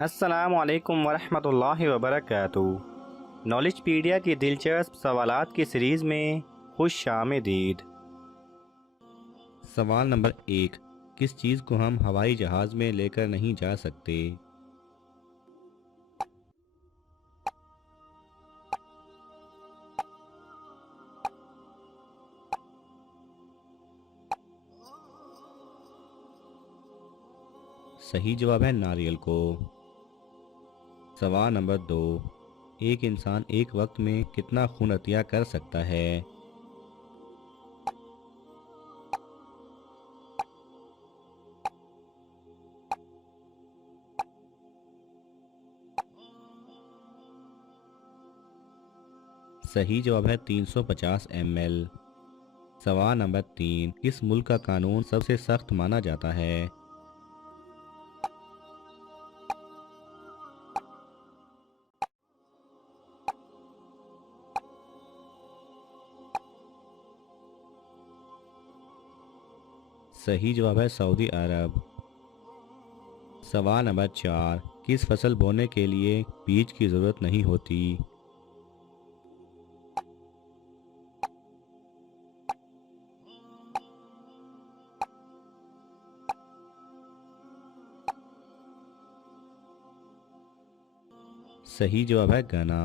अस्सलामु अलैकुम वरहमतुल्लाहि वबरकातुहू। नॉलेजपीडिया की दिलचस्प सवालात की सीरीज़ में खुश आमदीद। सवाल नंबर 1। किस चीज़ को हम हवाई जहाज़ में लेकर नहीं जा सकते? सही जवाब है नारियल को। सवाल नंबर 2। एक इंसान एक वक्त में कितना खून अतिया कर सकता है? सही जवाब है 350 ml। सवाल नंबर 3। किस मुल्क का कानून सबसे सख्त माना जाता है? सही जवाब है सऊदी अरब। सवाल नंबर 4। किस फसल बोने के लिए बीज की ज़रूरत नहीं होती? सही जवाब है गन्ना।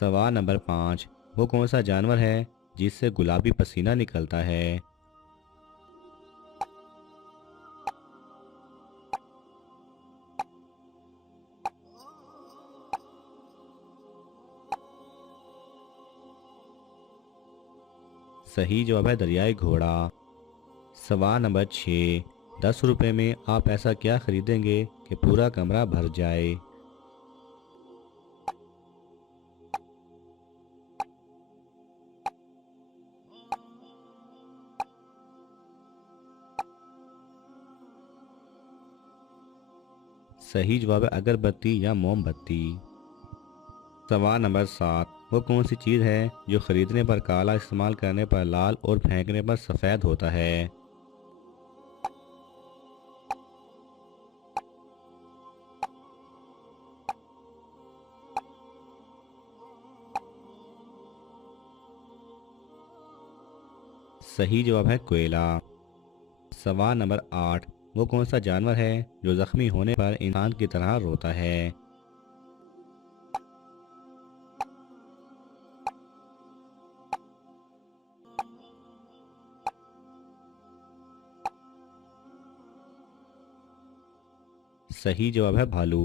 सवाल नंबर 5। वो कौन सा जानवर है जिससे गुलाबी पसीना निकलता है? सही जवाब है दरियाई घोड़ा। सवाल नंबर 6। 10 रुपये में आप ऐसा क्या खरीदेंगे कि पूरा कमरा भर जाए? सही जवाब है अगरबत्ती या मोमबत्ती। सवाल नंबर 7। वो कौन सी चीज़ है जो खरीदने पर काला, इस्तेमाल करने पर लाल और फेंकने पर सफ़ेद होता है? सही जवाब है कोयला। सवाल नंबर 8। वो कौन सा जानवर है जो जख्मी होने पर इंसान की तरह रोता है? सही जवाब है भालू।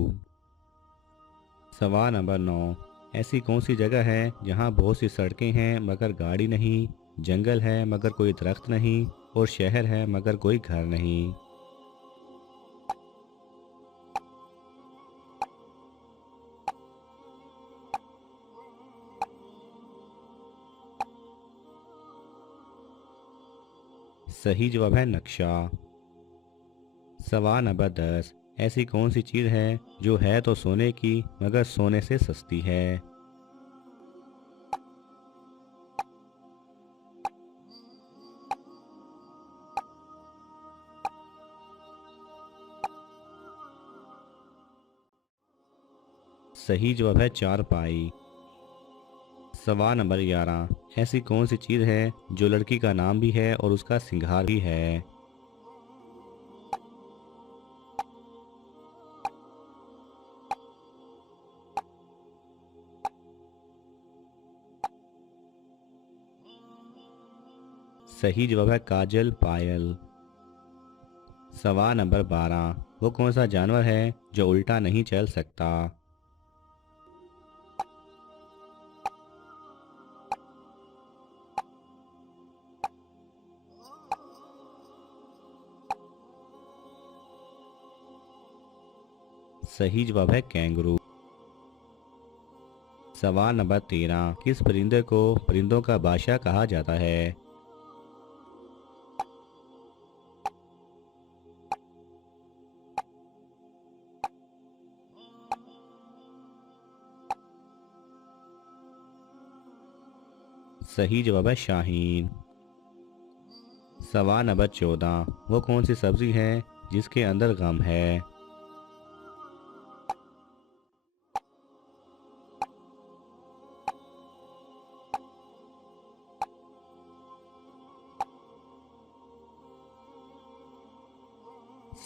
सवाल नंबर 9। ऐसी कौन सी जगह है जहाँ बहुत सी सड़कें हैं मगर गाड़ी नहीं, जंगल है मगर कोई दरख्त नहीं और शहर है मगर कोई घर नहीं? सही जवाब है नक्शा। सवाल नंबर 10। ऐसी कौन सी चीज़ है जो है तो सोने की मगर सोने से सस्ती है? सही जवाब है चारपाई। सवाल नंबर 11। ऐसी कौन सी चीज़ है जो लड़की का नाम भी है और उसका सिंगार भी है? सही जवाब है काजल पायल। सवाल नंबर 12। वो कौन सा जानवर है जो उल्टा नहीं चल सकता? सही जवाब है कैंगरू। सवाल नंबर 13। किस परिंदे को परिंदों का बादशाह कहा जाता है? सही जवाब है शाहीन। सवाल नंबर 14। वो कौन सी सब्जी है जिसके अंदर गम है?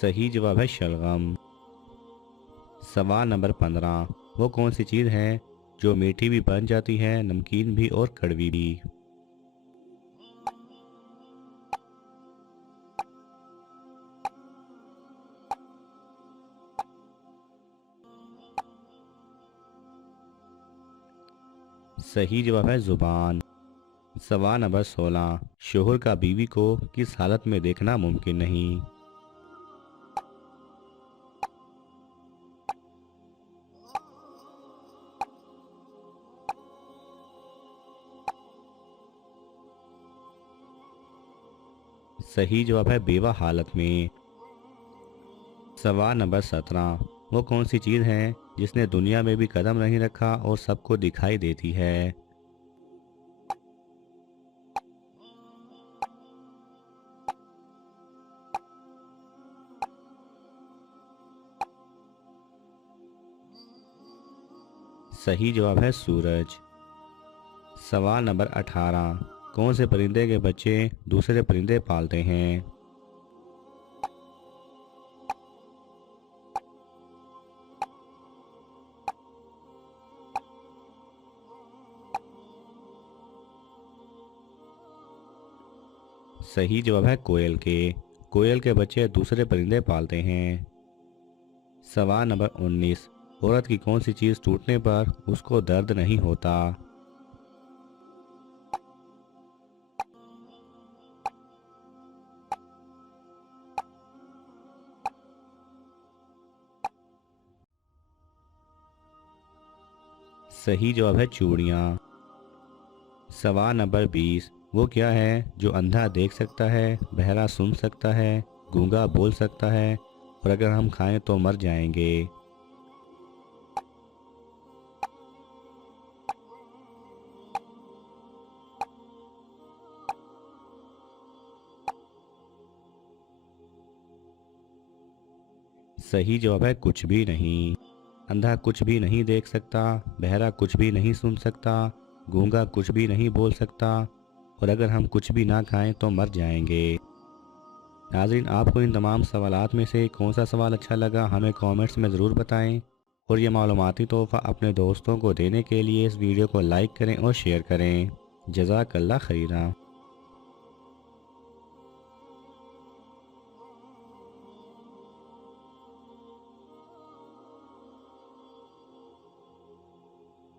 सही जवाब है शलगम। सवाल नंबर 15, वो कौन सी चीज़ है जो मीठी भी बन जाती है, नमकीन भी और कड़वी भी? सही जवाब है जुबान। सवाल नंबर 16, शोहर का बीवी को किस हालत में देखना मुमकिन नहीं? सही जवाब है बेवा हालत में। सवाल नंबर 17, वो कौन सी चीज़ है जिसने दुनिया में भी कदम नहीं रखा और सबको दिखाई देती है? सही जवाब है सूरज। सवाल नंबर 18, कौन से परिंदे के बच्चे दूसरे परिंदे पालते हैं? सही जवाब है कोयल के। कोयल के बच्चे दूसरे परिंदे पालते हैं। सवाल नंबर 19, औरत की कौन सी चीज़ टूटने पर उसको दर्द नहीं होता? सही जवाब है चूड़ियाँ। सवाल नंबर 20, वो क्या है जो अंधा देख सकता है, बहरा सुन सकता है, गूंगा बोल सकता है और अगर हम खाएं तो मर जाएंगे? सही जवाब है कुछ भी नहीं। अंधा कुछ भी नहीं देख सकता, बहरा कुछ भी नहीं सुन सकता, गूंगा कुछ भी नहीं बोल सकता और अगर हम कुछ भी ना खाएं तो मर जाएंगे। नाज़रीन, आपको इन तमाम सवालात में से कौन सा सवाल अच्छा लगा हमें कमेंट्स में ज़रूर बताएं और ये मालूमाती तोहफ़ा अपने दोस्तों को देने के लिए इस वीडियो को लाइक करें और शेयर करें। जज़ाकल्लाह खैरा।